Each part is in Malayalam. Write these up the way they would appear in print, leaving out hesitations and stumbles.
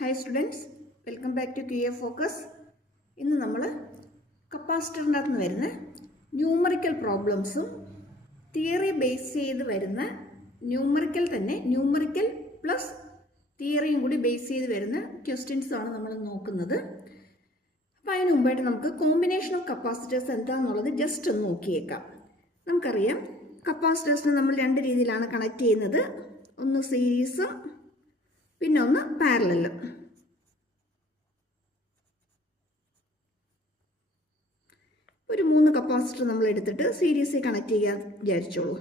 Hi students, welcome back to QA Focus. ഇന്ന് നമ്മൾ കപ്പാസിറ്ററിനകത്ത് വരുന്ന ന്യൂമറിക്കൽ പ്രോബ്ലംസും തിയറി ബേസ് ചെയ്ത് വരുന്ന ന്യൂമറിക്കൽ പ്ലസ് തിയറിയും കൂടി ബേസ് ചെയ്ത് വരുന്ന ക്വസ്റ്റ്യൻസ് ആണ് നമ്മൾ നോക്കുന്നത്. അപ്പോൾ അതിന് മുമ്പായിട്ട് നമുക്ക് കോമ്പിനേഷൻ ഓഫ് കപ്പാസിറ്റേഴ്സ് എന്താണെന്നുള്ളത് ജസ്റ്റ് ഒന്ന് നോക്കിയേക്കാം. നമുക്കറിയാം കപ്പാസിറ്റേഴ്സിനെ നമ്മൾ രണ്ട് രീതിയിലാണ് കണക്ട് ചെയ്യുന്നത്. ഒന്ന് സീരീസും പിന്നെ ഒന്ന് പാരലലും. ഒരു 3 കപ്പാസിറ്റർ നമ്മൾ എടുത്തിട്ട് സീരീസിൽ കണക്ട് ചെയ്യാൻ വിചാരിച്ചോളൂ.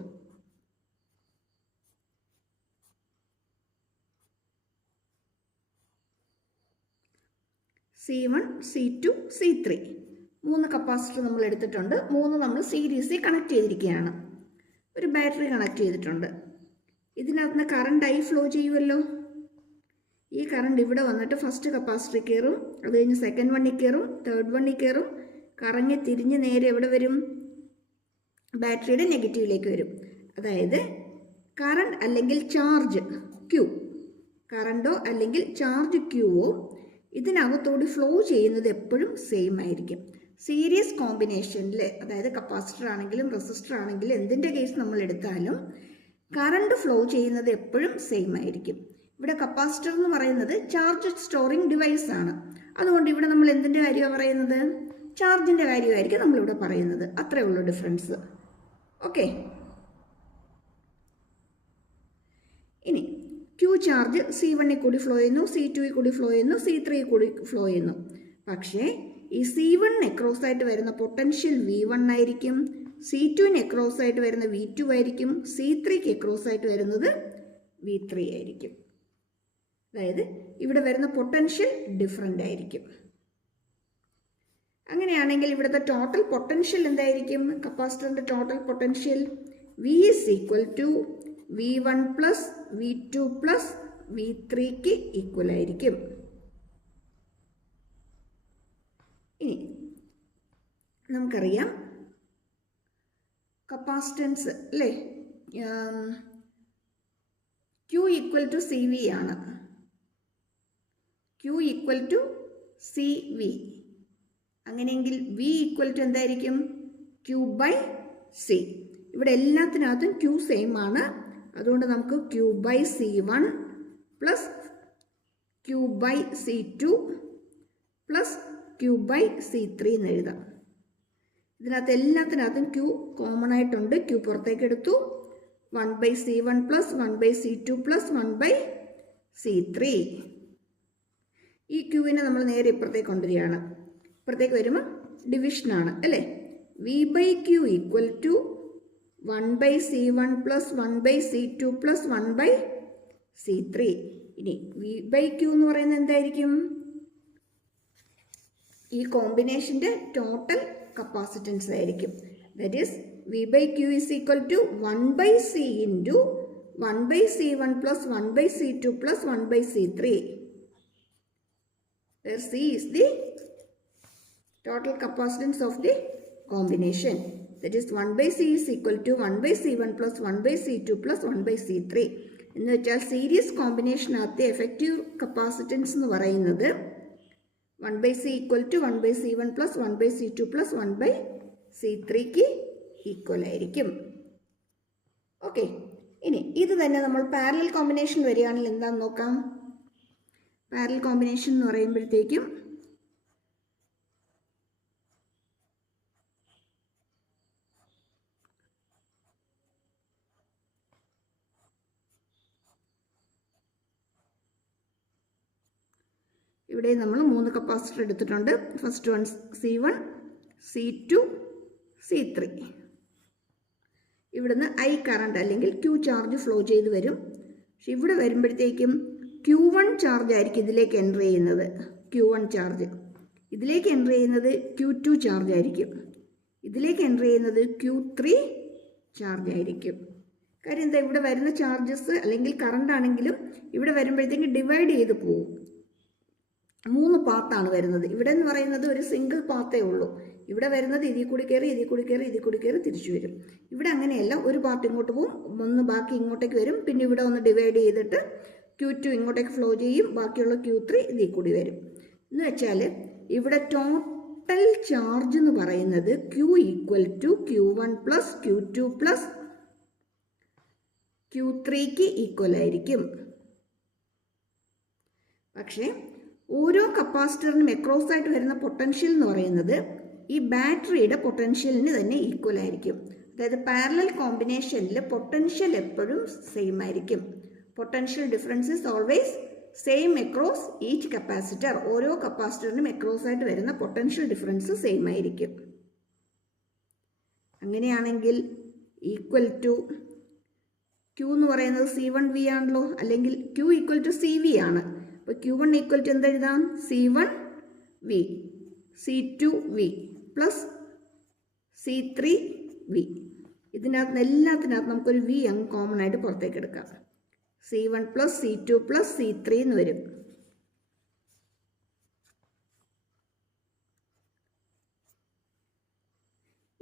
C1, C2, C3 3 കപ്പാസിറ്റർ നമ്മൾ എടുത്തിട്ടുണ്ട്. 3 നമ്മൾ സീരീസിൽ കണക്ട് ചെയ്തിരിക്കുകയാണ്. ഒരു ബാറ്ററി കണക്ട് ചെയ്തിട്ടുണ്ട്. ഇതിനകത്ത് നിന്ന് കറണ്ട് ആയി ഫ്ലോ ചെയ്യുമല്ലോ. ഈ കറണ്ട് ഇവിടെ വന്നിട്ട് ഫസ്റ്റ് കപ്പാസിറ്ററിൽ കയറും, അത് കഴിഞ്ഞ് സെക്കൻഡ് വണ്ണിൽ കയറും, തേർഡ് വണ്ണിൽ കയറും, കറങ്ങി തിരിഞ്ഞ് നേരെ എവിടെ വരും? ബാറ്ററിയുടെ നെഗറ്റീവിലേക്ക് വരും. അതായത് കറണ്ട് അല്ലെങ്കിൽ ചാർജ് ക്യൂ, കറണ്ടോ അല്ലെങ്കിൽ ചാർജ് ക്യൂവോ ഇതിനകത്തോട് ഫ്ലോ ചെയ്യുന്നത് എപ്പോഴും സെയിം ആയിരിക്കും. സീരീസ് കോമ്പിനേഷനിൽ, അതായത് കപ്പാസിറ്റർ ആണെങ്കിലും റെസിസ്റ്റർ ആണെങ്കിലും എന്തിൻ്റെ കേസ് നമ്മൾ എടുത്താലും കറണ്ട് ഫ്ലോ ചെയ്യുന്നത് എപ്പോഴും സെയിം ആയിരിക്കും. ഇവിടെ കപ്പാസിറ്റർ എന്ന് പറയുന്നത് ചാർജ് സ്റ്റോറിംഗ് ഡിവൈസ് ആണ്. അതുകൊണ്ട് ഇവിടെ നമ്മൾ എന്തിൻ്റെ കാര്യമാണ് പറയുന്നത്? ചാർജിൻ്റെ കാര്യമായിരിക്കും നമ്മളിവിടെ പറയുന്നത്. അത്രേ ഉള്ളൂ ഡിഫറൻസ്. ഓക്കെ, ഇനി ക്യൂ ചാർജ് C1ൽ കൂടി ഫ്ലോ ചെയ്യുന്നു, C2ൽ കൂടി ഫ്ലോ ചെയ്യുന്നു, C3ൽ കൂടി ഫ്ലോ ചെയ്യുന്നു. പക്ഷേ ഈ C1 അക്രോസ് ആയിട്ട് വരുന്ന പൊട്ടൻഷ്യൽ V1 ആയിരിക്കും, C2 അക്രോസ് ആയിട്ട് വരുന്ന V2 ആയിരിക്കും, C3 അക്രോസ് ആയിട്ട് വരുന്നത് V3 ആയിരിക്കും. അതായത് ഇവിടെ വരുന്ന പൊട്ടൻഷ്യൽ ഡിഫറൻ്റ് ആയിരിക്കും. അങ്ങനെയാണെങ്കിൽ ഇവിടുത്തെ ടോട്ടൽ പൊട്ടൻഷ്യൽ എന്തായിരിക്കും? കപ്പാസിറ്ററിൻ്റെ total potential V is equal to V1 plus V2 plus V3ക്ക് ഈക്വൽ ആയിരിക്കും. ഇനി നമുക്കറിയാം കപ്പാസിറ്റൻസ് അല്ലേ, Q ഈക്വൽ ടു CV ആണ്. Q equal to CV. അങ്ങനെയെങ്കിൽ V ഈക്വൽ ടു എന്തായിരിക്കും? Q by C. ഇവിടെ എല്ലാത്തിനകത്തും Q സെയിം ആണ്. അതുകൊണ്ട് നമുക്ക് Q by C1 plus Q by C2 plus Q by C3 എന്ന് എഴുതാം. ഇതിനകത്ത് എല്ലാത്തിനകത്തും Q കോമൺ ആയിട്ടുണ്ട്. Q പുറത്തേക്ക് എടുത്തു. 1 by C1 plus 1 by C2 plus 1 by C3. ഈ ക്യൂവിനെ നമ്മൾ നേരെ ഇപ്പുറത്തേക്ക് കൊണ്ടുവരികയാണ്. ഇപ്പുറത്തേക്ക് വരുമ്പോൾ ഡിവിഷനാണ് അല്ലേ. V by Q equal to 1 by C1 plus 1 by C2 plus 1 by C3. ഇനി V ബൈ Q എന്ന് പറയുന്നത് എന്തായിരിക്കും? ഈ കോമ്പിനേഷൻ്റെ ടോട്ടൽ കപ്പാസിറ്റൻസ് ആയിരിക്കും. That is V by Q is equal to 1 by C into 1 by C1 plus 1 by C2 plus 1 by C3. where C is the total capacitance of the combination. That is 1 by C is equal to 1 by C1 plus 1 by C2 plus 1 by C3. എന്ന് വെച്ചാൽ സീരീസ് കോമ്പിനേഷനകത്തെ എഫക്റ്റീവ് കപ്പാസിറ്റൻസ് എന്ന് പറയുന്നത് 1 by C equal to 1 by C1 plus 1 by C2 plus 1 by C3ക്ക് equal ആയിരിക്കും. ഓക്കെ, ഇനി ഇത് തന്നെ നമ്മൾ പാരലൽ കോമ്പിനേഷൻ വരികയാണെങ്കിൽ എന്താണെന്ന് നോക്കാം. പാരലൽ കോമ്പിനേഷൻ എന്ന് പറയുമ്പോഴത്തേക്കും ഇവിടെ നമ്മൾ 3 കപ്പാസിറ്റർ എടുത്തിട്ടുണ്ട്. First one C1, C2, C3. ഇവിടുന്ന് I കറണ്ട് അല്ലെങ്കിൽ Q ചാർജ് ഫ്ലോ ചെയ്ത് വരും. പക്ഷെ ഇവിടെ വരുമ്പോഴത്തേക്കും Q1 ചാർജ് ആയിരിക്കും ഇതിലേക്ക് എൻ്റർ ചെയ്യുന്നത്. Q1 ചാർജ് ഇതിലേക്ക് എൻ്റർ ചെയ്യുന്നത് Q2 ചാർജ് ആയിരിക്കും. ഇതിലേക്ക് എൻ്റർ ചെയ്യുന്നത് Q3 ചാർജ് ആയിരിക്കും. കാര്യം എന്താ, ഇവിടെ വരുന്ന ചാർജസ് അല്ലെങ്കിൽ കറണ്ട് ആണെങ്കിലും ഇവിടെ വരുമ്പോഴത്തേക്ക് ഡിവൈഡ് ചെയ്ത് പോകും. 3 പാത്താണ് വരുന്നത്. ഇവിടെ എന്ന് പറയുന്നത് ഒരു സിംഗിൾ പാത്തേ ഉള്ളൂ. ഇവിടെ വരുന്നത് ഇതിൽ കൂടി കയറി ഇതിൽ കൂടി കയറി ഇതിൽ കൂടി കയറി തിരിച്ചു വരും. ഇവിടെ അങ്ങനെയല്ല, ഒരു പാർട്ട് ഇങ്ങോട്ട് പോകും, ഒന്ന് ബാക്കി ഇങ്ങോട്ടേക്ക് വരും, പിന്നെ ഇവിടെ ഒന്ന് ഡിവൈഡ് ചെയ്തിട്ട് Q2 ഇങ്ങോട്ടേക്ക് ഫ്ലോ ചെയ്യും, ബാക്കിയുള്ള Q3 ഇതിൽ കൂടി വരും. എന്ന് വെച്ചാൽ ഇവിടെ ടോട്ടൽ ചാർജ് എന്ന് പറയുന്നത് Q equal to Q1 plus Q2 plus Q3ക്ക് ഈക്വൽ ആയിരിക്കും. പക്ഷേ ഓരോ കപ്പാസിറ്ററിനും അക്രോസ് ആയിട്ട് വരുന്ന പൊട്ടൻഷ്യൽ എന്ന് പറയുന്നത് ഈ ബാറ്ററിയുടെ പൊട്ടൻഷ്യലിന് തന്നെ ഈക്വൽ ആയിരിക്കും. അതായത് പാരലൽ കോമ്പിനേഷനിൽ പൊട്ടൻഷ്യൽ എപ്പോഴും സെയിം ആയിരിക്കും. Potential difference is always same across each capacitor. ഓരോ കപ്പാസിറ്ററിനും അക്രോസ് ആയിട്ട് വരുന്ന പൊട്ടൻഷ്യൽ ഡിഫറൻസ് സെയിം ആയിരിക്കും. അങ്ങനെയാണെങ്കിൽ ഈക്വൽ ടു Q എന്ന് പറയുന്നത് C1V ആണല്ലോ, അല്ലെങ്കിൽ Q ഈക്വൽ ടു CV ആണ്. അപ്പോൾ Q1 equal to എന്തെഴുതാം? C1V C2V plus C3V. ഇതിനകത്ത് എല്ലാത്തിനകത്ത് നമുക്കൊരു V അങ്ങ് കോമൺ ആയിട്ട് പുറത്തേക്ക് എടുക്കാം. C1 plus C2 plus C3 എന്ന് വരും.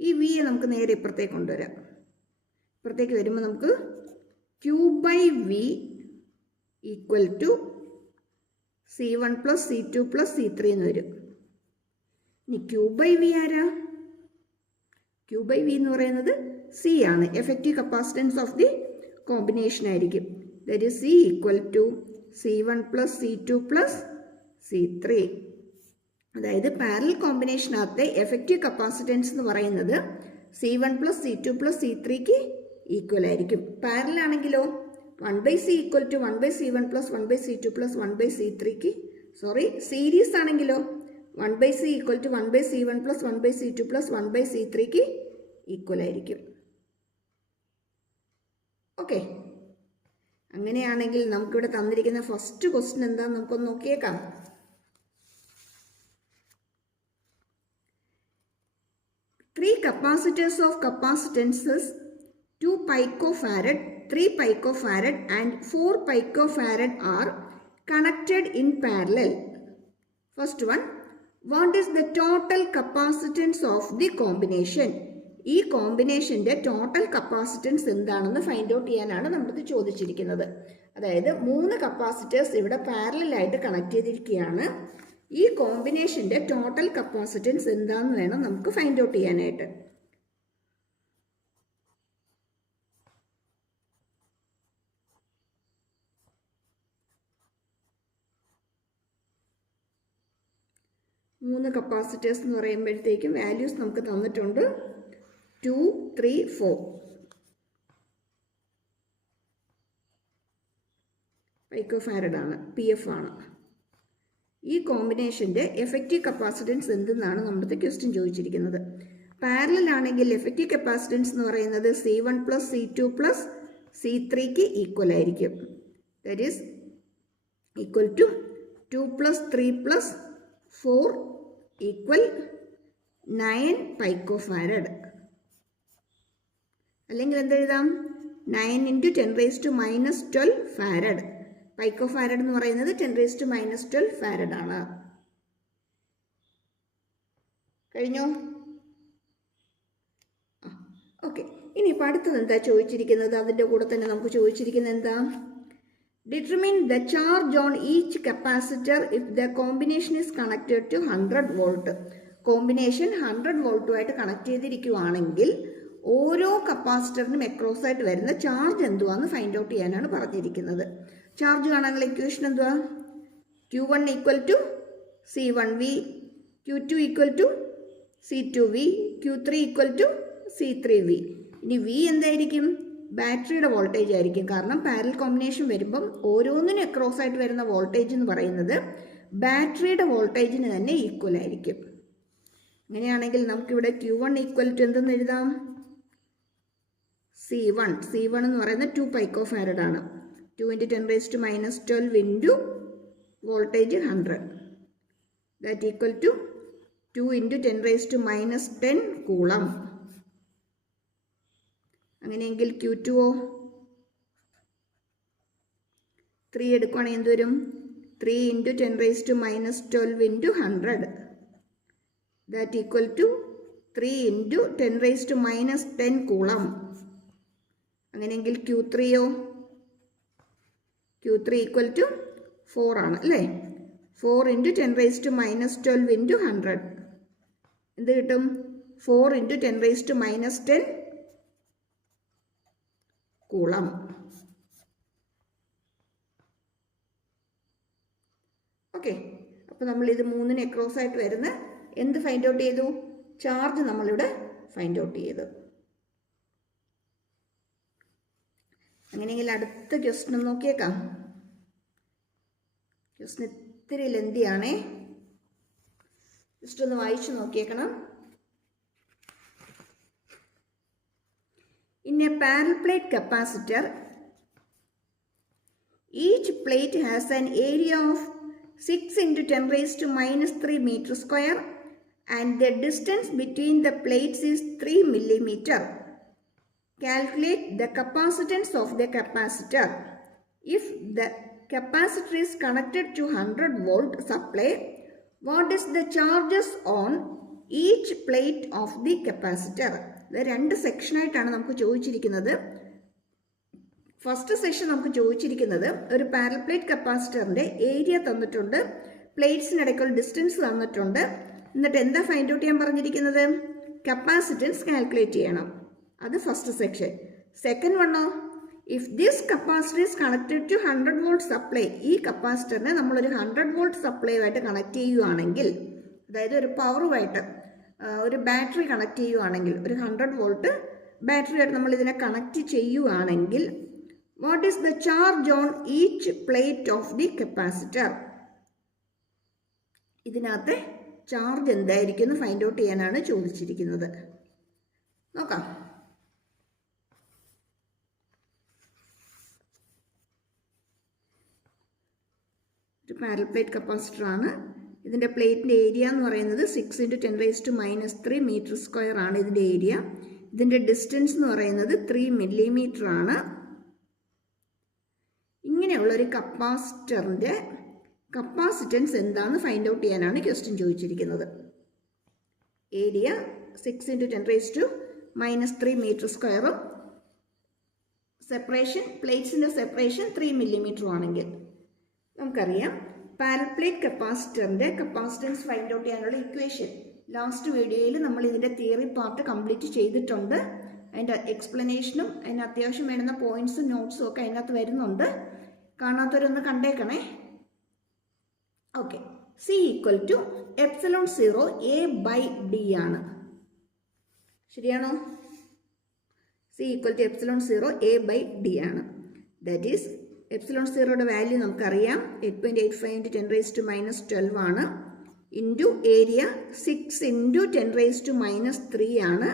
ഈ V നമുക്ക് നേരെ ഇപ്പുറത്തേക്ക് കൊണ്ടുവരാം. ഇപ്പുറത്തേക്ക് വരുമ്പോൾ നമുക്ക് Q/V equal to C1 plus C2 plus C3 എന്ന് വരും. ഇനി Q/V ആരാ? Q/V എന്ന് പറയുന്നത് C ആണ്. Effective capacitance of the combination ആയിരിക്കും. That is C equal to C1 plus C2 plus C3. അതായത് പാരലൽ കോമ്പിനേഷനകത്തെ എഫക്റ്റീവ് കപ്പാസിറ്റൻസ് എന്ന് പറയുന്നത് C1 പ്ലസ് C2 പ്ലസ് C3ക്ക് ഈക്വൽ ആയിരിക്കും. പാരലൽ ആണെങ്കിലോ 1/C equal to 1/C1 plus 1/C2 plus 1/C3ക്ക്, സീരീസ് ആണെങ്കിലോ 1/C equal to 1/C1 plus 1/C2 plus 1/C3ക്ക് ഈക്വൽ ആയിരിക്കും. ഓക്കെ, അങ്ങനെയാണെങ്കിൽ നമുക്കിവിടെ തന്നിരിക്കുന്ന ഫസ്റ്റ് ക്വസ്റ്റ്യൻ എന്താണെന്ന് നമുക്കൊന്ന് നോക്കിയേക്കാം. Three capacitors of capacitances 2 picofarad, 3 picofarad and 4 picofarad are connected in parallel. First one, what is the total capacitance of the combination? ഈ കോമ്പിനേഷൻ്റെ ടോട്ടൽ കപ്പാസിറ്റൻസ് എന്താണെന്ന് ഫൈൻഡ് ഔട്ട് ചെയ്യാനാണ് നമ്മളിത് ചോദിച്ചിരിക്കുന്നത്. അതായത് 3 കപ്പാസിറ്റേഴ്സ് ഇവിടെ പാരലലായിട്ട് കണക്ട് ചെയ്തിരിക്കുകയാണ്. ഈ കോമ്പിനേഷൻ്റെ ടോട്ടൽ കപ്പാസിറ്റൻസ് എന്താണെന്ന് വേണം നമുക്ക് ഫൈൻഡ് ഔട്ട് ചെയ്യാനായിട്ട്. മൂന്ന് കപ്പാസിറ്റേഴ്സ് എന്ന് പറയുമ്പോഴത്തേക്കും വാല്യൂസ് നമുക്ക് തന്നിട്ടുണ്ട്. 2, 3, 4 പൈക്കോഫാരഡ് ആണ്, PF ആണ്. ഈ കോമ്പിനേഷൻ്റെ എഫക്റ്റീവ് കപ്പാസിറ്റൻസ് എന്തെന്നാണ് നമ്മുടെ ക്വസ്റ്റ്യൻ ചോദിച്ചിരിക്കുന്നത്. പാരലൽ ആണെങ്കിൽ എഫക്റ്റീവ് കപ്പാസിറ്റൻസ് എന്ന് പറയുന്നത് C1 പ്ലസ് C2 പ്ലസ് C3ക്ക് ഈക്വൽ ആയിരിക്കും. That is equal to 2 plus 3 plus 4 equal 9 picofarad. അല്ലെങ്കിൽ എന്തെഴുതാം? 9 × 10⁻⁻12 ഫാരഡ്. പൈക്കോഫാരഡ് എന്ന് പറയുന്നത് 10⁻⁻12 ഫാരഡ് ആണ്. കഴിഞ്ഞോ? ഓക്കെ, ഇനിയിപ്പോൾ അടുത്തത് എന്താ ചോദിച്ചിരിക്കുന്നത്? അതിൻ്റെ കൂടെ തന്നെ നമുക്ക് ചോദിച്ചിരിക്കുന്നത് എന്താ? Determine the charge on each capacitor if the combination is connected to 100 volt. കോമ്പിനേഷൻ 100 വോൾട്ടുമായിട്ട് കണക്ട് ചെയ്തിരിക്കുകയാണെങ്കിൽ ഓരോ കപ്പാസിറ്ററിനും അക്രോസ് ആയിട്ട് വരുന്ന ചാർജ് എന്തുവാന്ന് ഫൈൻഡ് ഔട്ട് ചെയ്യാനാണ് പറഞ്ഞിരിക്കുന്നത്. ചാർജ് കാണാനുള്ള ഇക്വേഷൻ എന്തുവാ? Q1 equal to C1V, Q2 equal to C2V, Q3 equal to C3V. ഇനി V എന്തായിരിക്കും? ബാറ്ററിയുടെ വോൾട്ടേജ് ആയിരിക്കും. കാരണം പാരലൽ കോമ്പിനേഷൻ വരുമ്പം ഓരോന്നിനും അക്രോസ് ആയിട്ട് വരുന്ന വോൾട്ടേജ് എന്ന് പറയുന്നത് ബാറ്ററിയുടെ വോൾട്ടേജിന് തന്നെ ഈക്വൽ ആയിരിക്കും. അങ്ങനെയാണെങ്കിൽ നമുക്കിവിടെ Q1 ഈക്വൽ ടു എന്തെന്ന് എഴുതാം? C1 എന്ന് പറയുന്നത് 2 പൈക്കോഫാരഡ് ആണ്. 2 × 10⁻⁻12 into voltage 100. That equal to 2 × 10⁻⁻10 coulomb. അങ്ങനെയെങ്കിൽ Q2 3 എടുക്കുകയാണെങ്കിൽ എന്ത് വരും? 3 × 10⁻⁻12 into 100. That equal to 3 × 10⁻⁻10 coulomb. അങ്ങനെയെങ്കിൽ Q3 Q3 ഈക്വൽ ടു 4 ആണ് അല്ലേ? 4 × 10⁻12 × 100 എന്ത് കിട്ടും? 4 × 10⁻10 കൂളം. ഓക്കെ, അപ്പോൾ നമ്മൾ ഇത് 3ന് അക്രോസ് ആയിട്ട് വരുന്ന എന്ത് ഫൈൻഡ് ഔട്ട് ചെയ്തു? ചാർജ് നമ്മളിവിടെ ഫൈൻഡ് ഔട്ട് ചെയ്തു. അങ്ങനെയെങ്കിൽ അടുത്ത ക്വസ്റ്റ്യൻ നോക്കിയേക്കാം. ക്വസ്റ്റ്യൻ ഇത്തിരി ലെന്തിയാണേ, ജസ്റ്റ് ഒന്ന് വായിച്ചു നോക്കിയേക്കണം. In a parallel plate capacitor, each plate has an area of 6 × 10⁻³ meter square and the distance between the plates is 3 millimeter. Calculate the capacitance of the capacitor. If the capacitor is connected to 100 volt supply, what is the charges on each plate of the capacitor? ഇത് 2 സെക്ഷനായിട്ടാണ് നമുക്ക് ചോദിച്ചിരിക്കുന്നത്. ഫസ്റ്റ് സെക്ഷൻ നമുക്ക് ചോദിച്ചിരിക്കുന്നത് ഒരു പാരലൽ പ്ലേറ്റ് കപ്പാസിറ്ററിൻ്റെ ഏരിയ തന്നിട്ടുണ്ട്, പ്ലേറ്റ്സിനിടയ്ക്കുള്ള ഡിസ്റ്റൻസ് തന്നിട്ടുണ്ട്, എന്നിട്ട് എന്താ ഫൈൻഡ് ഔട്ട് ചെയ്യാൻ പറഞ്ഞിരിക്കുന്നത്? കപ്പാസിറ്റൻസ് കാൽക്കുലേറ്റ് ചെയ്യണം. അത് ഫസ്റ്റ് സെക്ഷൻ. സെക്കൻഡ് വണ്ണോ, if this capacitor is connected to 100 volt supply, ഈ കപ്പാസിറ്ററിനെ നമ്മളൊരു 100 വോൾട്ട് സപ്ലൈയുമായിട്ട് കണക്ട് ചെയ്യുകയാണെങ്കിൽ, അതായത് ഒരു പവറുമായിട്ട് ഒരു ബാറ്ററി കണക്ട് ചെയ്യുകയാണെങ്കിൽ, ഒരു 100 വോൾട്ട് ബാറ്ററിയായിട്ട് നമ്മൾ ഇതിനെ കണക്ട് ചെയ്യുകയാണെങ്കിൽ, what is the charge on each plate of the capacitor? ഇതിനകത്തെ ചാർജ് എന്തായിരിക്കും എന്ന് ഫൈൻഡ് ഔട്ട് ചെയ്യാനാണ് ചോദിച്ചിരിക്കുന്നത്. നോക്കാം. ഒരു പാരലൽ പ്ലേറ്റ് കപ്പാസിറ്റർ ആണ്. ഇതിൻ്റെ പ്ലേറ്റിൻ്റെ ഏരിയ എന്ന് പറയുന്നത് 6 × 10⁻³ മീറ്റർ സ്ക്വയർ ആണ് ഇതിൻ്റെ ഏരിയ. ഇതിൻ്റെ ഡിസ്റ്റൻസ് എന്ന് പറയുന്നത് 3 millimeter ആണ്. ഇങ്ങനെയുള്ളൊരു കപ്പാസിറ്ററിൻ്റെ കപ്പാസിറ്റൻസ് എന്താണെന്ന് ഫൈൻഡ് ഔട്ട് ചെയ്യാനാണ് ക്വസ്റ്റ്യൻ ചോദിച്ചിരിക്കുന്നത്. ഏരിയ 6 × 10⁻³ മീറ്റർ സ്ക്വയറും സെപ്പറേഷൻ, പ്ലേറ്റ്സിൻ്റെ സെപ്പറേഷൻ 3 millimeter ആണെങ്കിൽ നമുക്കറിയാം പാരലൽ പ്ലേറ്റ് കപ്പാസിറ്ററിൻ്റെ കപ്പാസിറ്റൻസ് ഫൈൻഡ് ഔട്ട് ചെയ്യാനുള്ള ഇക്വേഷൻ ലാസ്റ്റ് വീഡിയോയിൽ നമ്മൾ ഇതിൻ്റെ തിയറി പാർട്ട് കംപ്ലീറ്റ് ചെയ്തിട്ടുണ്ട്. അതിൻ്റെ എക്സ്പ്ലനേഷനും അതിന് അത്യാവശ്യം വേണ്ടുന്ന പോയിന്റ്സും നോട്ട്സും ഒക്കെ അതിനകത്ത് വരുന്നുണ്ട്. കാണാത്തവരൊന്ന് കണ്ടേക്കണേ. ഓക്കെ, C = ε0 A/D ആണ്. ശരിയാണോ? C = ε0 A/D ആണ്. ദാറ്റ് ഈസ് ε0യുടെ വാല്യൂ നമുക്കറിയാം, 8.85 × 10⁻12 ആണ്. ഇൻറ്റു ഏരിയ 6 × 10⁻³ ആണ്.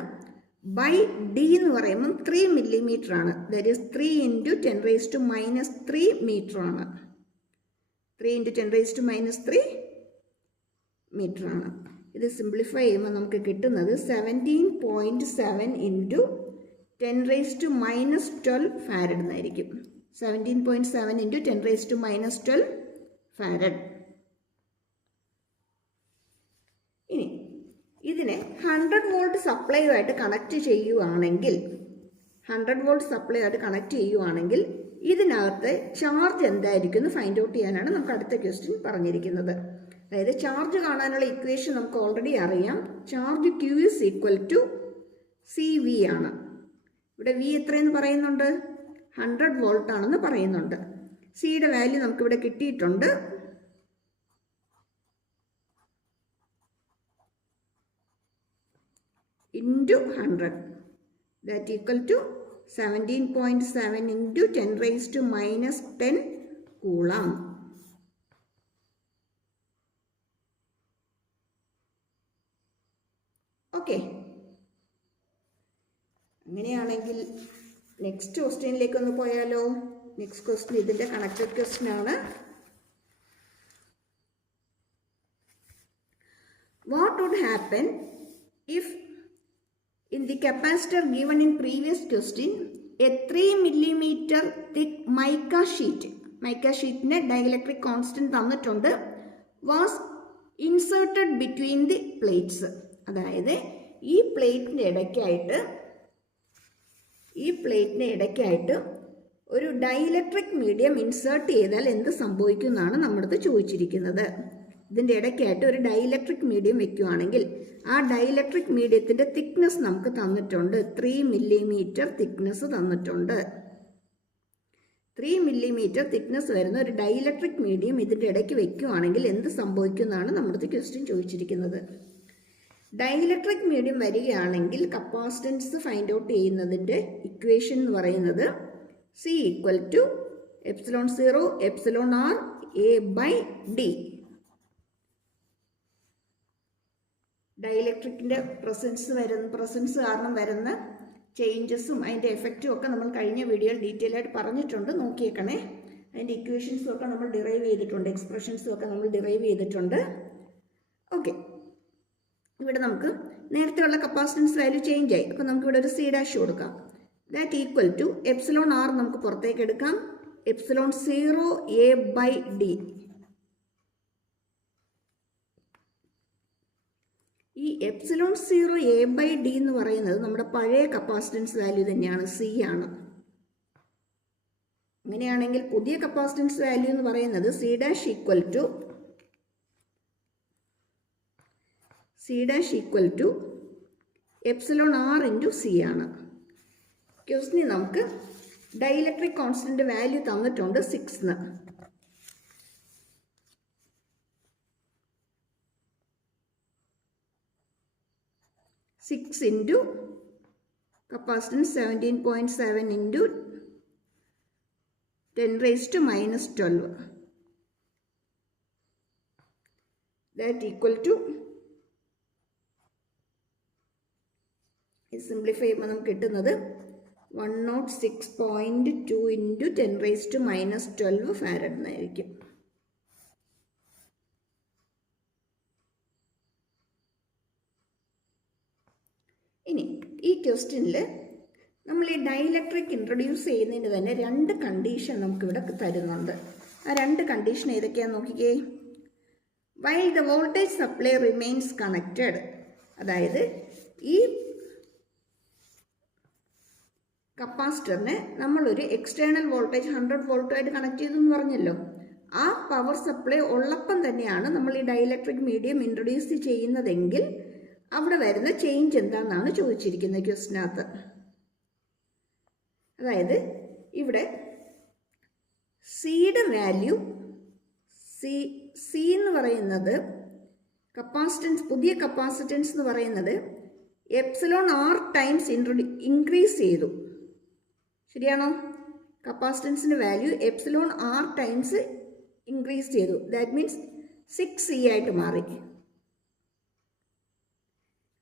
ബൈ ഡി എന്ന് പറയുമ്പം 3 millimeter ആണ്. ദാറ്റ് ഈസ് 3 × 10⁻³ മീറ്റർ ആണ്. 3 × 10⁻³ മീറ്റർ ആണ്. ഇത് സിംപ്ലിഫൈ ചെയ്യുമ്പോൾ നമുക്ക് കിട്ടുന്നത് 17.7 × 10⁻12 ഫാരഡ് എന്നായിരിക്കും. 17.7 × 10⁻12 ഫാരഡ്. ഇനി ഇതിനെ 100 വോൾട്ട് സപ്ലൈയുമായിട്ട് കണക്ട് ചെയ്യുകയാണെങ്കിൽ, 100 വോൾട്ട് സപ്ലൈയുമായിട്ട് കണക്ട് ചെയ്യുകയാണെങ്കിൽ ഇതിനകത്ത് ചാർജ് എന്തായിരിക്കും എന്ന് ഫൈൻഡ് ഔട്ട് ചെയ്യാനാണ് നമുക്ക് അടുത്ത ക്വസ്റ്റ്യൻ പറഞ്ഞിരിക്കുന്നത്. അതായത് ചാർജ് കാണാനുള്ള ഇക്വേഷൻ നമുക്ക് ഓൾറെഡി അറിയാം. ചാർജ് Q = CV ആണ്. ഇവിടെ V എത്രയെന്ന് പറയുന്നുണ്ട്? 100 വോൾട്ട് ആണെന്ന് പറയുന്നുണ്ട്. സിയുടെ വാല്യൂ നമുക്കിവിടെ കിട്ടിയിട്ടുണ്ട്. Into 100 that equal to 17.7 × 10⁻10 coulomb. Okay, അങ്ങനെയാണെങ്കിൽ നെക്സ്റ്റ് ക്വസ്റ്റ്യനിലേക്ക് ഒന്ന് പോയാലോ. നെക്സ്റ്റ് ക്വസ്റ്റ്യൻ ഇതിൻ്റെ കണക്റ്റഡ് ക്വസ്റ്റ്യൻ ആണ്. What would happen if in the capacitor given in previous question a 3 millimeter thick mica sheetനെ dielectric constant തന്നിട്ടുണ്ട്, was inserted between the plates. അതായത് ഈ പ്ലേറ്റിൻ്റെ ഇടയ്ക്കായിട്ട് ഒരു ഡൈഇലക്ട്രിക് മീഡിയം ഇൻസേർട്ട് ചെയ്താൽ എന്ത് സംഭവിക്കും എന്നാണ് നമ്മളത് ചോദിച്ചിരിക്കുന്നത്. ഇതിൻ്റെ ഇടയ്ക്കായിട്ട് ഒരു ഡൈഇലക്ട്രിക് മീഡിയം വെക്കുകയാണെങ്കിൽ ആ ഡൈഇലക്ട്രിക് മീഡിയത്തിൻ്റെ തിക്നെസ് നമുക്ക് തന്നിട്ടുണ്ട്. 3 മില്ലിമീറ്റർ തിക്നെസ് തന്നിട്ടുണ്ട്. 3 മില്ലിമീറ്റർ തിക്നെസ് വരുന്ന ഒരു ഡൈഇലക്ട്രിക് മീഡിയം ഇതിൻ്റെ ഇടയ്ക്ക് വെക്കുകയാണെങ്കിൽ എന്ത് സംഭവിക്കും എന്നാണ് നമ്മുടെ ക്വസ്റ്റ്യൻ ചോദിച്ചിരിക്കുന്നത്. ഡൈഇലക്ട്രിക് മീഡിയം വരികയാണെങ്കിൽ കപ്പാസിറ്റൻസ് ഫൈൻഡ് ഔട്ട് ചെയ്യുന്നതിൻ്റെ ഇക്വേഷൻ എന്ന് പറയുന്നത് C equal to ε0 εr A/D. ഡൈഇലക്ട്രിക്കിൻ്റെ പ്രസൻസ് കാരണം വരുന്ന ചേഞ്ചസും അതിൻ്റെ എഫക്റ്റും ഒക്കെ നമ്മൾ കഴിഞ്ഞ വീഡിയോയിൽ ഡീറ്റെയിൽ ആയിട്ട് പറഞ്ഞിട്ടുണ്ട്. നോക്കിയേക്കണേ. അതിൻ്റെ ഇക്വേഷൻസും ഒക്കെ നമ്മൾ ഡിറൈവ് ചെയ്തിട്ടുണ്ട്, എക്സ്പ്രഷൻസും ഒക്കെ നമ്മൾ ഡിറൈവ് ചെയ്തിട്ടുണ്ട്. ഓക്കെ, ഇവിടെ നമുക്ക് നേരത്തെയുള്ള കപ്പാസിറ്റൻസ് വാല്യൂ ചേഞ്ച് ആയി. അപ്പോൾ നമുക്കിവിടെ ഒരു C' കൊടുക്കാം. ദാറ്റ് ഈക്വൽ ടു εr നമുക്ക് പുറത്തേക്ക് എടുക്കാം. ε0 A/D. ഈ ε0 A/D എന്ന് പറയുന്നത് നമ്മുടെ പഴയ കപ്പാസിറ്റൻസ് വാല്യൂ തന്നെയാണ്, C ആണ്. അങ്ങനെയാണെങ്കിൽ പുതിയ കപ്പാസിറ്റൻസ് വാല്യൂ എന്ന് പറയുന്നത് C' equal to εr into C ആണ്. ക്വസ്റ്റ്യൻ നമുക്ക് ഡൈഇലക്ട്രിക് കോൺസ്റ്റന്റ് വാല്യൂ തന്നിട്ടുണ്ട് 6 ന്. Into capacitance 17.7 into 10⁻⁻12. That equal to, simplify ചെയ്യുമ്പോൾ നമുക്ക് കിട്ടുന്നത് 106.2 ഇൻറ്റു 10⁻⁻12 ഫാരഡ് എന്നായിരിക്കും. ഇനി ഈ ക്വസ്റ്റ്യനിൽ നമ്മൾ ഈ ഡൈഇലക്ട്രിക് ഇൻട്രൊഡ്യൂസ് ചെയ്യുന്നതിന് തന്നെ 2 കണ്ടീഷൻ നമുക്കിവിടെ തരുന്നുണ്ട്. ആ 2 കണ്ടീഷൻ ഏതൊക്കെയാണെന്ന് നോക്കിക്കേ. While the voltage supply remains connected, അതായത് ഈ കപ്പാസിറ്ററിനെ നമ്മളൊരു എക്സ്റ്റേണൽ വോൾട്ടേജ് 100 വോൾട്ടുമായിട്ട് കണക്ട് ചെയ്തു എന്ന് പറഞ്ഞല്ലോ. ആ പവർ സപ്ലൈ ഉള്ളപ്പം തന്നെയാണ് നമ്മൾ ഈ ഡൈഇലക്ട്രിക് മീഡിയം ഇൻട്രൊഡ്യൂസ് ചെയ്യുന്നതെങ്കിൽ അവിടെ വരുന്ന ചേഞ്ച് എന്താണെന്നാണ് ചോദിച്ചിരിക്കുന്നത് ക്വസ്റ്റിനകത്ത്. അതായത് ഇവിടെ സിയുടെ വാല്യൂ, സി എന്ന് പറയുന്നത് കപ്പാസിറ്റൻസ്, പുതിയ കപ്പാസിറ്റൻസ് എന്ന് പറയുന്നത് εr ടൈംസ് ഇൻക്രീസ് ചെയ്തു. ശരിയാണോ? കപ്പാസിറ്റൻസിൻ്റെ വാല്യൂ εr ടൈംസ് ഇൻക്രീസ് ചെയ്തു. ദാറ്റ് മീൻസ് 6C ആയിട്ട് മാറി.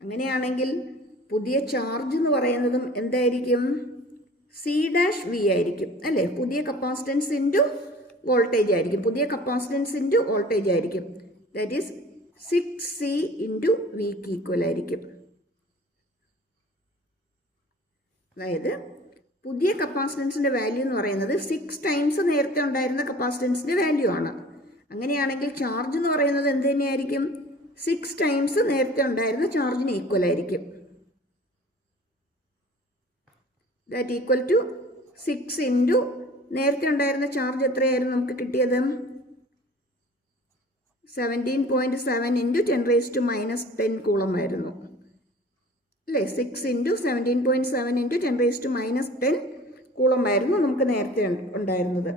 അങ്ങനെയാണെങ്കിൽ പുതിയ ചാർജ് എന്ന് പറയുന്നതും എന്തായിരിക്കും? C'V ആയിരിക്കും അല്ലേ? പുതിയ കപ്പാസിറ്റൻസ് ഇൻറ്റു വോൾട്ടേജ് ആയിരിക്കും. പുതിയ കപ്പാസിറ്റൻസ് ഇൻറ്റു വോൾട്ടേജ് ആയിരിക്കും. ദാറ്റ് ഈസ് 6C ഇൻറ്റു Vക്ക് ഈക്വൽ ആയിരിക്കും. അതായത് പുതിയ കപ്പാസിറ്റൻസിൻ്റെ വാല്യൂ എന്ന് പറയുന്നത് 6 ടൈംസ് നേരത്തെ ഉണ്ടായിരുന്ന കപ്പാസിറ്റൻസിൻ്റെ വാല്യൂ ആണ്. അങ്ങനെയാണെങ്കിൽ ചാർജ് എന്ന് പറയുന്നത് എന്ത് തന്നെയായിരിക്കും? 6 ടൈംസ് നേരത്തെ ഉണ്ടായിരുന്ന ചാർജിന് ഈക്വൽ ആയിരിക്കും. ദാറ്റ് ഈക്വൽ ടു 6 ഇൻറ്റു നേരത്തെ ഉണ്ടായിരുന്ന ചാർജ് എത്രയായിരുന്നു നമുക്ക് കിട്ടിയത്? 17.7 ഇൻറ്റു 10⁻⁻10 കൂളം ആയിരുന്നു അല്ലേ? 6 ഇൻറ്റു 17.7 ഇൻറ്റു 10⁻⁻10 കൂളം ആയിരുന്നു നമുക്ക് നേരത്തെ ഉണ്ടായിരുന്നത്.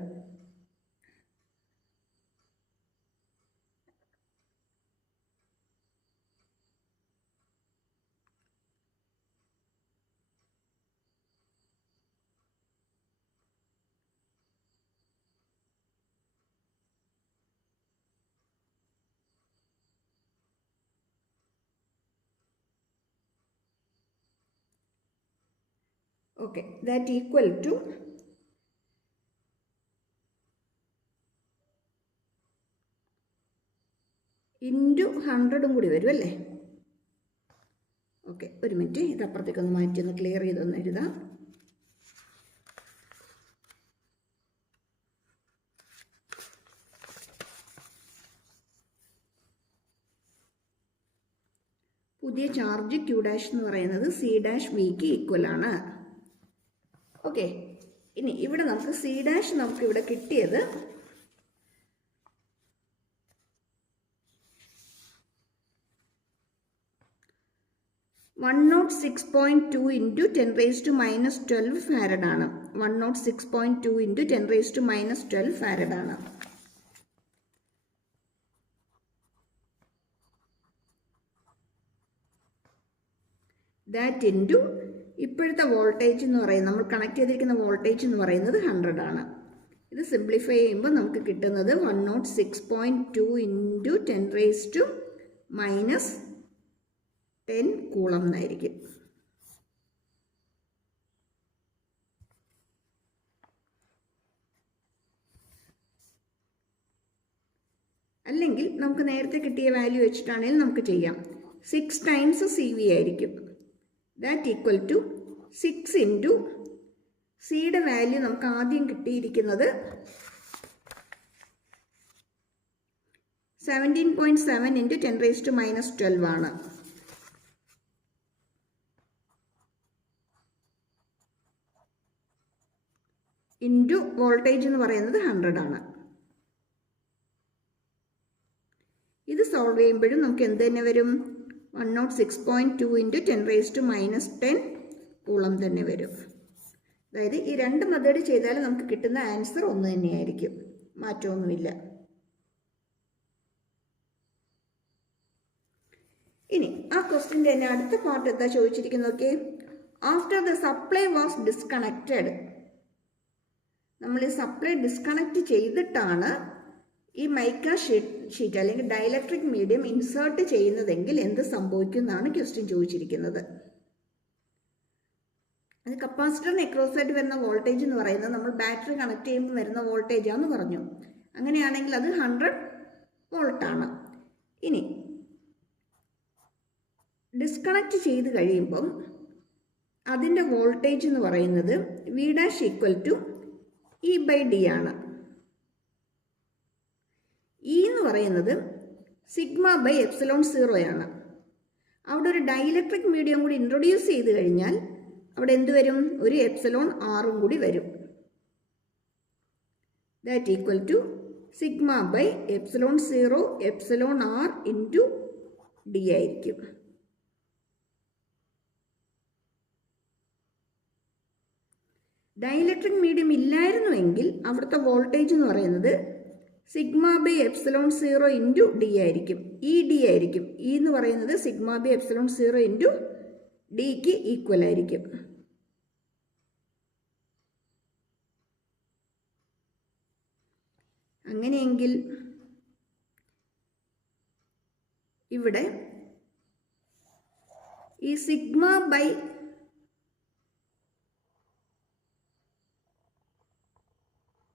Okay, that equal to into 100 കൂടി വരും അല്ലേ? ഓക്കെ, ഒരു മിനിറ്റ്, ഇത് അപ്പുറത്തേക്കൊന്ന് മാറ്റി ഒന്ന് ക്ലിയർ ചെയ്തൊന്ന് എഴുതാം. പുതിയ ചാർജ് Q' എന്ന് പറയുന്നത് C'(V)ക്ക് ഈക്വൽ ആണ്. ഓക്കെ, ഇനി ഇവിടെ നമുക്ക് സി ഡാഷ് നമുക്ക് ഇവിടെ കിട്ടിയത് 106.2 into 10 raised to minus 12 farad ആണ്. 106.2 into 10 raised to minus 12 farad ആണ്. That into ഇപ്പോഴത്തെ വോൾട്ടേജ് എന്ന് പറയുന്നത്, നമ്മൾ കണക്ട് ചെയ്തിരിക്കുന്ന വോൾട്ടേജ് എന്ന് പറയുന്നത് 100 ആണ്. ഇത് സിംപ്ലിഫൈ ചെയ്യുമ്പോൾ നമുക്ക് കിട്ടുന്നത് 106.2 into 10 raised to minus 10 coulomb എന്നായിരിക്കും. അല്ലെങ്കിൽ നമുക്ക് നേരത്തെ കിട്ടിയ വാല്യൂ വെച്ചിട്ടാണെങ്കിൽ നമുക്ക് ചെയ്യാം. 6 times CV ആയിരിക്കും. ദാറ്റ് ഈക്വൽ ടു 6 into സിയുടെ വാല്യൂ നമുക്ക് ആദ്യം കിട്ടിയിരിക്കുന്നത് 17.7 into 10 raised to minus 12 ആണ്. ഇൻറ്റു വോൾട്ടേജ് എന്ന് പറയുന്നത് 100 ആണ്. ഇത് സോൾവ് ചെയ്യുമ്പോഴും നമുക്ക് എന്ത് തന്നെ വരും? 106.2 into 10 raised to minus 10 coulomb തന്നെ വരും. അതായത് ഈ രണ്ട് മെത്തേഡ് ചെയ്താൽ നമുക്ക് കിട്ടുന്ന ആൻസർ ഒന്ന് തന്നെയായിരിക്കും, മാറ്റമൊന്നുമില്ല. ഇനി ആ ക്വസ്റ്റ്യൻ്റെ തന്നെ അടുത്ത പാർട്ട് എന്താ ചോദിച്ചിരിക്കുന്നത്? Okay, after the supply was disconnected, നമ്മൾ ഈ സപ്ലൈ ഡിസ്കണക്ട് ചെയ്തിട്ടാണ് ഈ മൈക്ക ഷീറ്റ് അല്ലെങ്കിൽ ഡയലക്ട്രിക് മീഡിയം ഇൻസേർട്ട് ചെയ്യുന്നതെങ്കിൽ എന്ത് സംഭവിക്കും എന്നാണ് ക്വസ്റ്റ്യൻ ചോദിച്ചിരിക്കുന്നത്. അത് കപ്പാസിറ്ററിന് അക്രോസായിട്ട് വരുന്ന വോൾട്ടേജ് എന്ന് പറയുന്നത് നമ്മൾ ബാറ്ററി കണക്ട് ചെയ്യുമ്പോൾ വരുന്ന വോൾട്ടേജാന്ന് പറഞ്ഞു. അങ്ങനെയാണെങ്കിൽ അത് 100 വോൾട്ടാണ്. ഇനി ഡിസ്കണക്ട് ചെയ്ത് കഴിയുമ്പം അതിൻ്റെ വോൾട്ടേജ് എന്ന് പറയുന്നത് V dash equal to E by D ആണ്. ഇ എന്ന് പറയുന്നത് സിഗ്മ ബൈ എപ്സിലോൺ 0 ആണ്. അവിടെ ഒരു ഡൈലക്ട്രിക് മീഡിയം കൂടി ഇൻട്രൊഡ്യൂസ് ചെയ്ത് കഴിഞ്ഞാൽ അവിടെ എന്ത് വരും? ഒരു എപ്സിലോൺ ആറും കൂടി വരും. That equal to sigma by epsilon 0 epsilon r into D ആയിരിക്കും. ഡൈലക്ട്രിക് മീഡിയം ഇല്ലായിരുന്നുവെങ്കിൽ അവിടുത്തെ വോൾട്ടേജ് എന്ന് പറയുന്നത് sigma by epsilon 0 into D ആയിരിക്കും. ഈ ഡി ആയിരിക്കും. ഇ എന്ന് പറയുന്നത് സിഗ്മ ബൈ എപ്സിലോൺ 0 ഇൻറ്റു ഡിക്ക് ഈക്വൽ ആയിരിക്കും. അങ്ങനെയെങ്കിൽ ഇവിടെ ഈ sigma by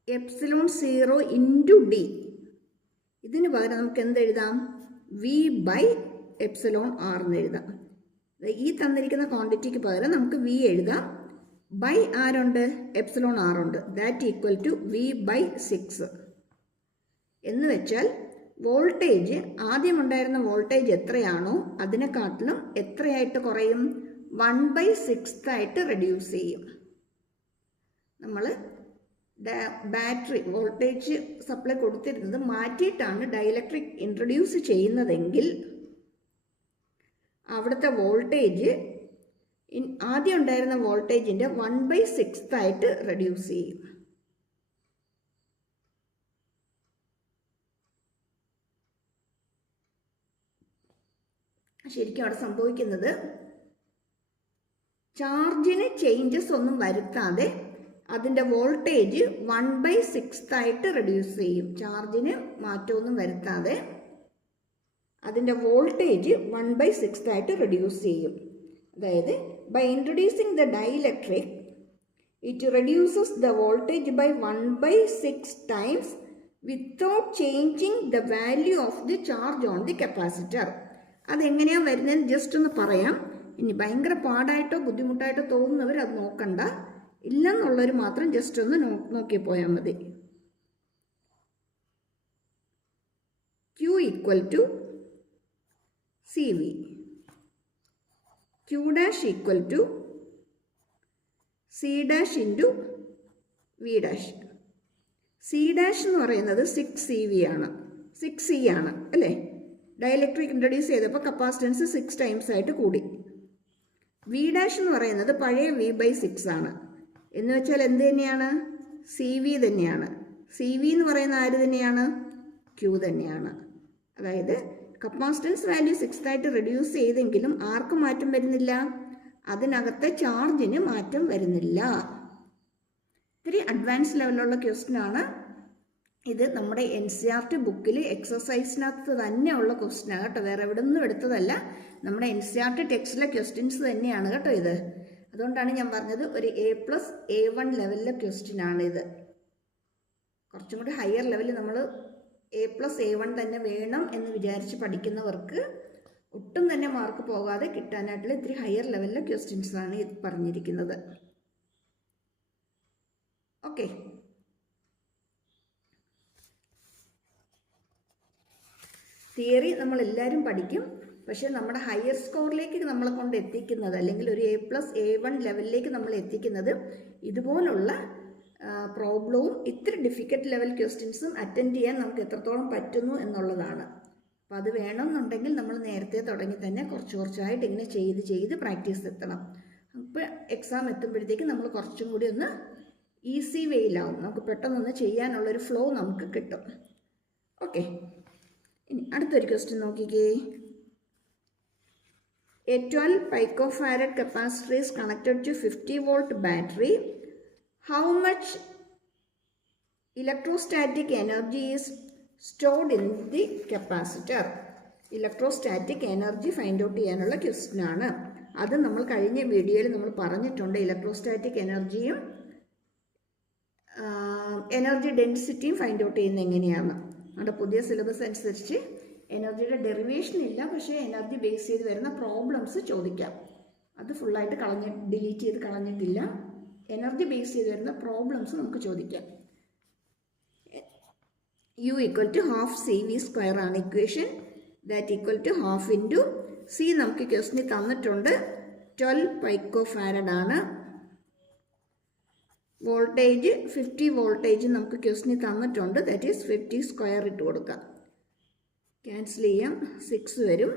epsilon 0 into D, ഇതിന് പകരം നമുക്ക് എന്തെഴുതാം? വി ബൈ എപ്സിലോൺ ആർ എന്ന് എഴുതാം. ഈ തന്നിരിക്കുന്ന ക്വാണ്ടിറ്റിക്ക് പകരം നമുക്ക് വി എഴുതാം. ബൈ ആരുണ്ട്? എപ്സിലോൺ ആറുണ്ട്. That equal to V by 6 എന്ന് വെച്ചാൽ വോൾട്ടേജ് ആദ്യം ഉണ്ടായിരുന്ന വോൾട്ടേജ് എത്രയാണോ അതിനെക്കാട്ടിലും എത്രയായിട്ട് കുറയും? 1/6 ആയിട്ട് റെഡ്യൂസ് ചെയ്യും. നമ്മൾ ബാറ്ററി വോൾട്ടേജ് സപ്ലൈ കൊടുത്തിരുന്നത് മാറ്റിയിട്ടാണ് ഡൈലക്ട്രിക് ഇൻട്രൊഡ്യൂസ് ചെയ്യുന്നതെങ്കിൽ അവിടുത്തെ വോൾട്ടേജ് ആദ്യം ഉണ്ടായിരുന്ന വോൾട്ടേജിൻ്റെ 1/6 ആയിട്ട് റെഡ്യൂസ് ചെയ്യും. ശരിക്കും അവിടെ സംഭവിക്കുന്നത് ചാർജിന് ചേഞ്ചസ് ഒന്നും വരുത്താതെ അതിൻ്റെ വോൾട്ടേജ് 1/6 ആയിട്ട് റെഡ്യൂസ് ചെയ്യും. ചാർജിന് മാറ്റമൊന്നും വരുത്താതെ അതിൻ്റെ വോൾട്ടേജ് 1/6 ആയിട്ട് റെഡ്യൂസ് ചെയ്യും. അതായത് by introducing the dielectric it reduces the voltage by 1/6 times without changing the value of the charge on the capacitor. അതെങ്ങനെയാണ് വരുന്നതെന്ന് ജസ്റ്റ് ഒന്ന് പറയാം. ഇനി ഭയങ്കര പാടായിട്ടോ ബുദ്ധിമുട്ടായിട്ടോ തോന്നുന്നവർ അത് നോക്കണ്ട. ഇല്ലെന്നുള്ളവർ മാത്രം ജസ്റ്റ് ഒന്ന് നോക്കി പോയാൽ മതി. Q equal to C V, Q dash equal to C dash into V dash. C dash എന്ന് പറയുന്നത് 6CV ആണ്, 6C ആണ് അല്ലേ. ഡയലക്ട്രിക് ഇൻട്രൊഡ്യൂസ് ചെയ്തപ്പോൾ കപ്പാസിറ്റൻസ് 6 ടൈംസ് ആയിട്ട് കൂടി. വി ഡാഷ് എന്ന് പറയുന്നത് പഴയ V/6 ആണ്. എന്ന് വെച്ചാൽ എന്ത് തന്നെയാണ്? CV തന്നെയാണ്. CV എന്ന് പറയുന്ന ആര് തന്നെയാണ്? Q തന്നെയാണ്. അതായത് കപ്പാസിറ്റൻസ് വാല്യൂ 6 ആയിട്ട് റെഡ്യൂസ് ചെയ്തെങ്കിലും ആർക്ക് മാറ്റം വരുന്നില്ല? അതിനകത്തെ ചാർജിന് മാറ്റം വരുന്നില്ല. ഇത്തിരി അഡ്വാൻസ് ലെവലുള്ള ക്വസ്റ്റ്യൻ ആണ് ഇത്. നമ്മുടെ NCERT ബുക്കിൽ എക്സസൈസിനകത്ത് തന്നെയുള്ള ക്വസ്റ്റ്യനാണ് കേട്ടോ, വേറെ എവിടെ നിന്നും എടുത്തതല്ല. നമ്മുടെ NCERT ടെക്സ്റ്റിലെ ക്വസ്റ്റ്യൻസ് തന്നെയാണ് കേട്ടോ ഇത്. അതുകൊണ്ടാണ് ഞാൻ പറഞ്ഞത് ഒരു A+A1 ലെവലിലെ ക്വസ്റ്റ്യൻ ആണ് ഇത്. കുറച്ചും കൂടി ഹയർ ലെവലിൽ നമ്മൾ A+A1 തന്നെ വേണം എന്ന് വിചാരിച്ച് പഠിക്കുന്നവർക്ക് ഒട്ടും തന്നെ മാർക്ക് പോകാതെ കിട്ടാനായിട്ടുള്ള ഇത്തിരി ഹയർ ലെവലിലെ ക്വസ്റ്റ്യൻസ് ആണ് ഇത് പറഞ്ഞിരിക്കുന്നത്. ഓക്കെ, തിയറി നമ്മളെല്ലാവരും പഠിക്കും. പക്ഷേ നമ്മുടെ ഹയർ സ്കോറിലേക്ക് നമ്മളെ കൊണ്ട് എത്തിക്കുന്നത്, അല്ലെങ്കിൽ ഒരു A+A1 ലെവലിലേക്ക് നമ്മൾ എത്തിക്കുന്നത് ഇതുപോലുള്ള പ്രോബ്ലവും ഇത്തിരി ഡിഫിക്കൽട്ട് ലെവൽ ക്വസ്റ്റ്യൻസും അറ്റൻഡ് ചെയ്യാൻ നമുക്ക് എത്രത്തോളം പറ്റുന്നു എന്നുള്ളതാണ്. അപ്പോൾ അത് വേണമെന്നുണ്ടെങ്കിൽ നമ്മൾ നേരത്തെ തുടങ്ങി തന്നെ കുറച്ചായിട്ട് ഇങ്ങനെ ചെയ്ത് പ്രാക്ടീസ് എത്തണം. അപ്പോൾ എക്സാം എത്തുമ്പോഴത്തേക്ക് നമ്മൾ കുറച്ചും കൂടി ഒന്ന് ഈസി വേയിലാവും, നമുക്ക് പെട്ടെന്നൊന്ന് ചെയ്യാനുള്ളൊരു ഫ്ലോ നമുക്ക് കിട്ടും. ഓക്കെ, ഇനി അടുത്തൊരു ക്വസ്റ്റ്യൻ നോക്കിക്കേ. A 12 picofarad capacitor is connected to 50 volt battery. How much electrostatic energy is stored in the capacitor? Electrostatic energy find out ചെയ്യാനുള്ള ക്വസ്റ്റ്യൻ ആണ്. അത് നമ്മൾ കഴിഞ്ഞ വീഡിയോയിൽ നമ്മൾ പറഞ്ഞിട്ടുണ്ട്. ഇലക്ട്രോസ്റ്റാറ്റിക് എനർജിയും എനർജി ഡെൻസിറ്റിയും ഫൈൻഡ് ഔട്ട് ചെയ്യുന്നത് എങ്ങനെയാണ്. നമ്മുടെ പുതിയ സിലബസ് അനുസരിച്ച് എനർജിയുടെ ഡെറിവേഷൻ ഇല്ല, പക്ഷേ എനർജി ബേസ് ചെയ്ത് വരുന്ന പ്രോബ്ലംസ് ചോദിക്കാം. അത് ഫുള്ളായിട്ട് ഡിലീറ്റ് ചെയ്ത് കളഞ്ഞിട്ടില്ല. എനർജി ബേസ് ചെയ്ത് വരുന്ന പ്രോബ്ലംസ് നമുക്ക് ചോദിക്കാം. U = ½ CV² ആണ് equation. That equal to ½ into C. നമുക്ക് ക്വസ്റ്റ്യൻ തന്നിട്ടുണ്ട് 12 picofarad ആണ്. വോൾട്ടേജ് 50 വോൾട്ടേജ് നമുക്ക് ക്വസ്റ്റ്യൻ തന്നിട്ടുണ്ട്. ദാറ്റ് ഈസ് 50² ഇട്ട് കൊടുക്കാം. ക്യാൻസൽ ചെയ്യാം, 6 വരും.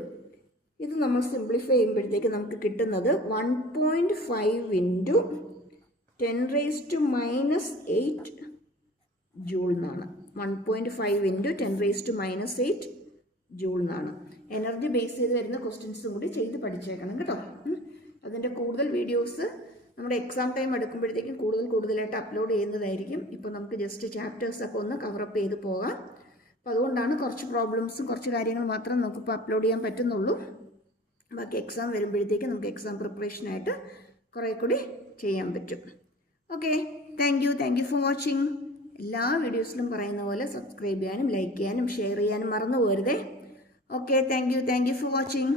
ഇത് നമ്മൾ സിംപ്ലിഫൈ ചെയ്യുമ്പോഴത്തേക്ക് നമുക്ക് കിട്ടുന്നത് 1.5 ഇൻറ്റു 10⁻⁻8 ജൂൾ എന്നാണ്. 1.5 ഇൻറ്റു 10⁻⁻8 ജൂൾ എന്നാണ്. എനർജി ബേസ് ചെയ്ത് വരുന്ന ക്വസ്റ്റ്യൻസും കൂടി ചെയ്ത് പഠിച്ചേക്കണം കേട്ടോ. അതിൻ്റെ കൂടുതൽ വീഡിയോസ് നമ്മുടെ എക്സാം ടൈം എടുക്കുമ്പോഴത്തേക്കും കൂടുതലായിട്ട് അപ്ലോഡ് ചെയ്യുന്നതായിരിക്കും. ഇപ്പോൾ നമുക്ക് ജസ്റ്റ് ചാപ്റ്റേഴ്സൊക്കെ ഒന്ന് കവറപ്പ് ചെയ്ത് പോകാം. അപ്പോൾ അതുകൊണ്ടാണ് കുറച്ച് പ്രോബ്ലംസും കുറച്ച് കാര്യങ്ങൾ മാത്രം നമുക്കിപ്പോൾ അപ്ലോഡ് ചെയ്യാൻ പറ്റുന്നുള്ളൂ. ബാക്കി എക്സാം വരുമ്പോഴത്തേക്കും നമുക്ക് എക്സാം പ്രിപ്പറേഷനായിട്ട് കുറേ കൂടി ചെയ്യാൻ പറ്റും. Okay, thank you for watching. എല്ലാ വീഡിയോസിലും പറയുന്ന പോലെ സബ്സ്ക്രൈബ് ചെയ്യാനും ലൈക്ക് ചെയ്യാനും ഷെയർ ചെയ്യാനും മറന്നു പോകരുതേ. Okay, thank you for watching.